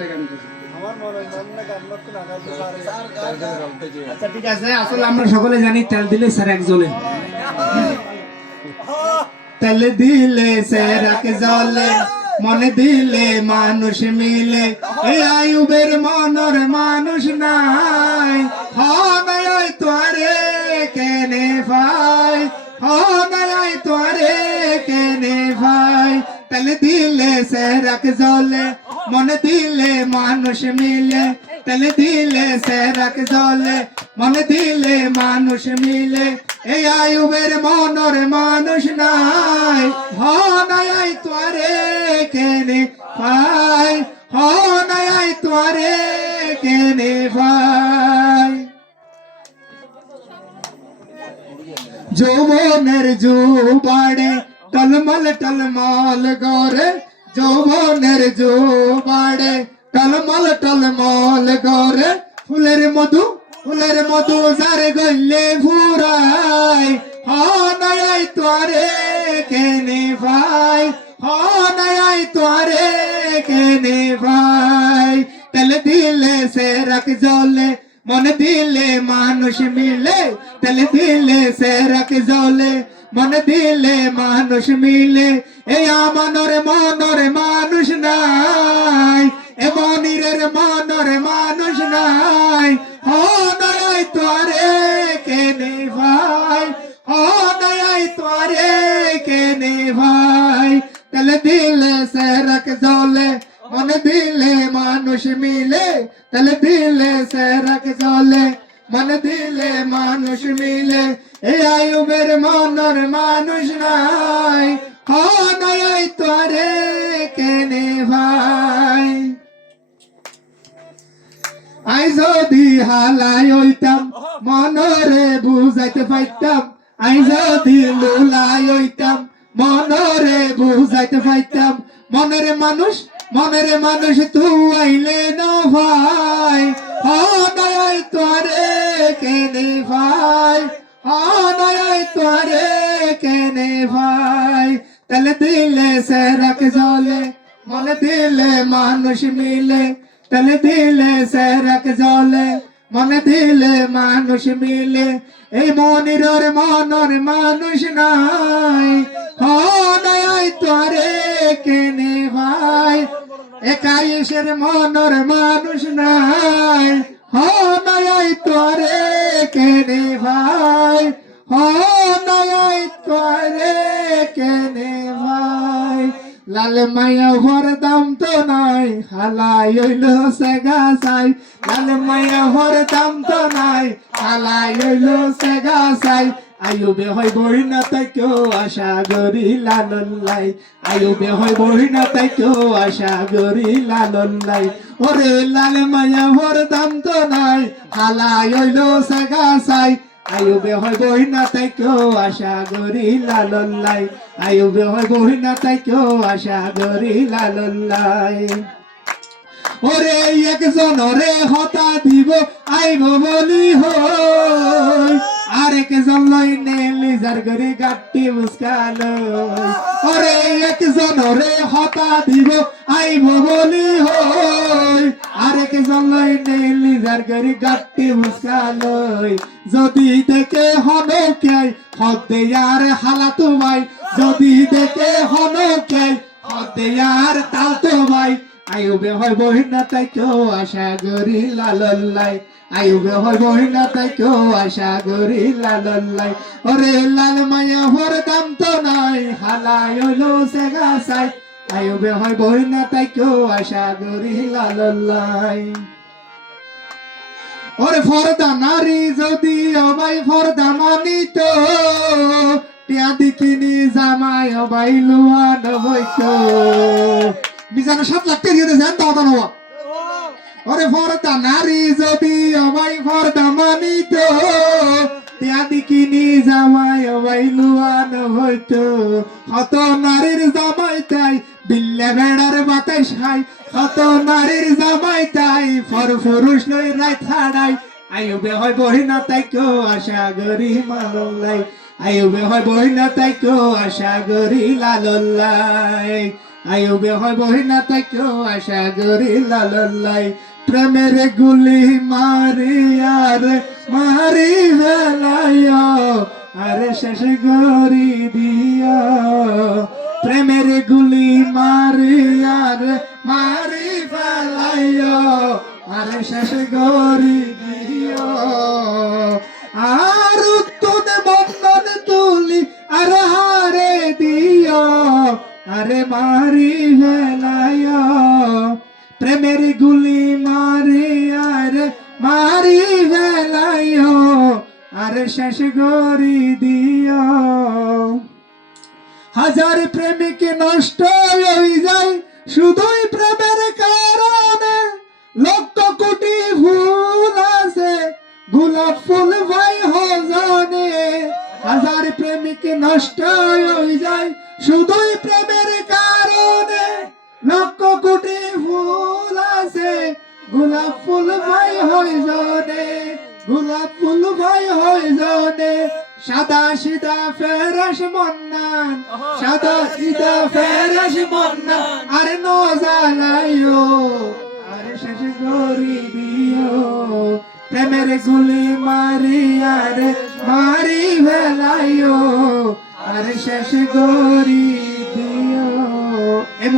একটা গান করছি। আচ্ছা ঠিক আছে, আসলে আমরা সকলে জানি তেল দিলে স্যার এক জ্বলে, তেল দিলে স্যার এক জ্বলে, মনে দিলে মানুষ মিলে। এই আয়ুবের মনের মানুষ নাই, হনাই তোরে কেনে ভাই, হনাই তোরে কেনে ভাই। তেল দিলে স্যার এক জ্বলে, মনে দিলে মানুষ মিলে। তেল দিলে স্যার এক জ্বলে, মনে দিলে মানুষ মিলে। এই আয়ুবের মনের মানুষ নাই, হনাই তোরে কেনে ভাই, হনাই তোরে কেনে ভাই। যৌবনের যুবাড়ে টলমল টলমল গরে, যৌবনের যুবাড়ে টলমল টলমল গরে। ফুলের মধু, ফুলের মধু যারে গলে ফুরাই, হনাই তোরে কেনে ভাই, হনাই তোরে কেনে ভাই। তেল দিলে স্যার এক জ্বলে, মনে দিলে মানুষ মিলে। তেল দিলে স্যার এক জ্বলে, মনে দিলে মানুষ মিলে। এই আমানের মনের মানুষ নাই, এ মনিরের মনের মানুষ নাই, হনাই তোরে কেনে ভাই, হনাই তোরে কেনে ভাই। তেল দিলে স্যার এক জ্বলে, মনে দিলে মানুষ মিলে। তেল দিলে স্যার এক জ্বলে, মনে দিলে মানুষ মিলে। এই আয়ুবের মনের মানুষ নাই, হনাই তোরে কেনে ভাই। আই যদি হালাই হইতাম, মনরে বুঝাইতে পাইতাম। আই যদি লুলাই হইতাম, মনরে বুঝাইতে পাইতাম। মনের মানুষ, মনের মানুষ তুই আইলে না ভাই, হনাই তোরে কেনে ভাই, হনাই তোরে কেনে ভাই। তেল দিলে স্যার এক জ্বলে, মনে দিলে মানুষ মিলে। তেল দিলে স্যার এক জ্বলে, মনে দিলে মানুষ মিলে। এই মনিরের মনের মানুষ নাই, হনাই তোরে কেনে ভাই। একাইশের মনের মানুষ নাই, হনাই তোরে কেনে ভাই, হনাই তোরে কেনে ভাই। লাল মায়া ভর দাম তো নাই, হালাই হইল সেগা সাই। লাল মায়া ভর দাম তো নাই, হালাই হইল সেগা সাই। আয়ুবে হয় বহিনা তাই কেউ আশা করি লালল্লাই, আয়ুবে হয় বহিনা তাই কেউ আশা করি লালল্লাই। ওরে লাল মায়া ভর দাম তো নাই, হালাই হইল সেগা সাই। আয়ুবে হয় বহিনা তাই কেউ আশা করি লালল্লাই, আয়ুবে হয় বহিনা তাই কেউ আশা করি লালল্লাই। ওরে একজন রে হতা দিব আইব বলি হই, আরেকজন লইনে লিজার গরি গাটি মুস্কালো। ওরে একজন রে হতা দিব আইব বলি হই, আরেকজন লইনে লিজার গরি গাটি মুস্কালো। যদি দেখে হনকে হদে আর হালাতো ভাই, যদি দেখে হনকে হদে আর তালতো ভাই। আয়ুবে হয় বহিনা তাই কেউ আশা করি লালল্লাই, আয়ুবে হয় বহিনা তাই কেউ আশা করি লালল্লাই। ওরে লাল মায়া ভর দাম তো নাই, হালাই হইলো সেগা সাই। আয়ুবে হয় বহিনা তাই কেউ আশা করি লালল্লাই। ওরে ফরদা নারী যদি অবাই ফরদা মানিত, টিয়া দিকিনি জামাই অবাই লুয়ান হইতো। বিছানা 7 লাখ টাকা দিয়ে দেন দাও দাও। ওরে ফরদা নারী যদি অবাই ফরদা মানিত, টিয়া দিকিনি জামাই অবাই লুয়ান হইতো। কত নারীর জামাই তাই বিল্লে বেড়ার বাতাস খাই, কত নারীর জামাই তাই ফর ফুরুষ লই রাই থাড়াই। আয়ুবে হয় বহিনা তাই কেউ আশা করি মালল্লাই, আয়ুবে হয় বহিনা তাই কেউ আশা করি লালল্লাই। আয়ুবে হয় বহিনা তাকেও আশা করি লালাই প্রেমের গুলি মারিয়ার মারি ফেলাইয় আরে শেষ করি দিও প্রেমের গুলি মারিয়ার মারি ফেলাইয় আরে শেষ করি দিও আর তুনে বন্ধন তুলি আর হারে দিও আরে মারি ফেলাইয় প্রেমের গুলি মারি আরে মারি ফেলাইয় আরে শেষ করি দিও হাজার প্রেমিক নষ্ট হয়ে যায় শুধুই প্রেমের কারণে লক্ষ কোটি ফুল আছে গোলাপ ফুল ভাই হজনে হাজার প্রেমিক নষ্ট হয়ে যায় শুধুই প্রেমের কারণে লক্ষ কোটি ফুল আছে গোলাপ ফুল ভাই হজনে গোলাপ ফুল ভাই হজনে সাদা সিদা ফেরাস মন্নান সাদা সিদা ফেরাস মন্নান আরে নজালাইও আরে শেষ করি দিও প্রেমের গুলি মারি আরে মারি ফেলাইও আরে শেষ করি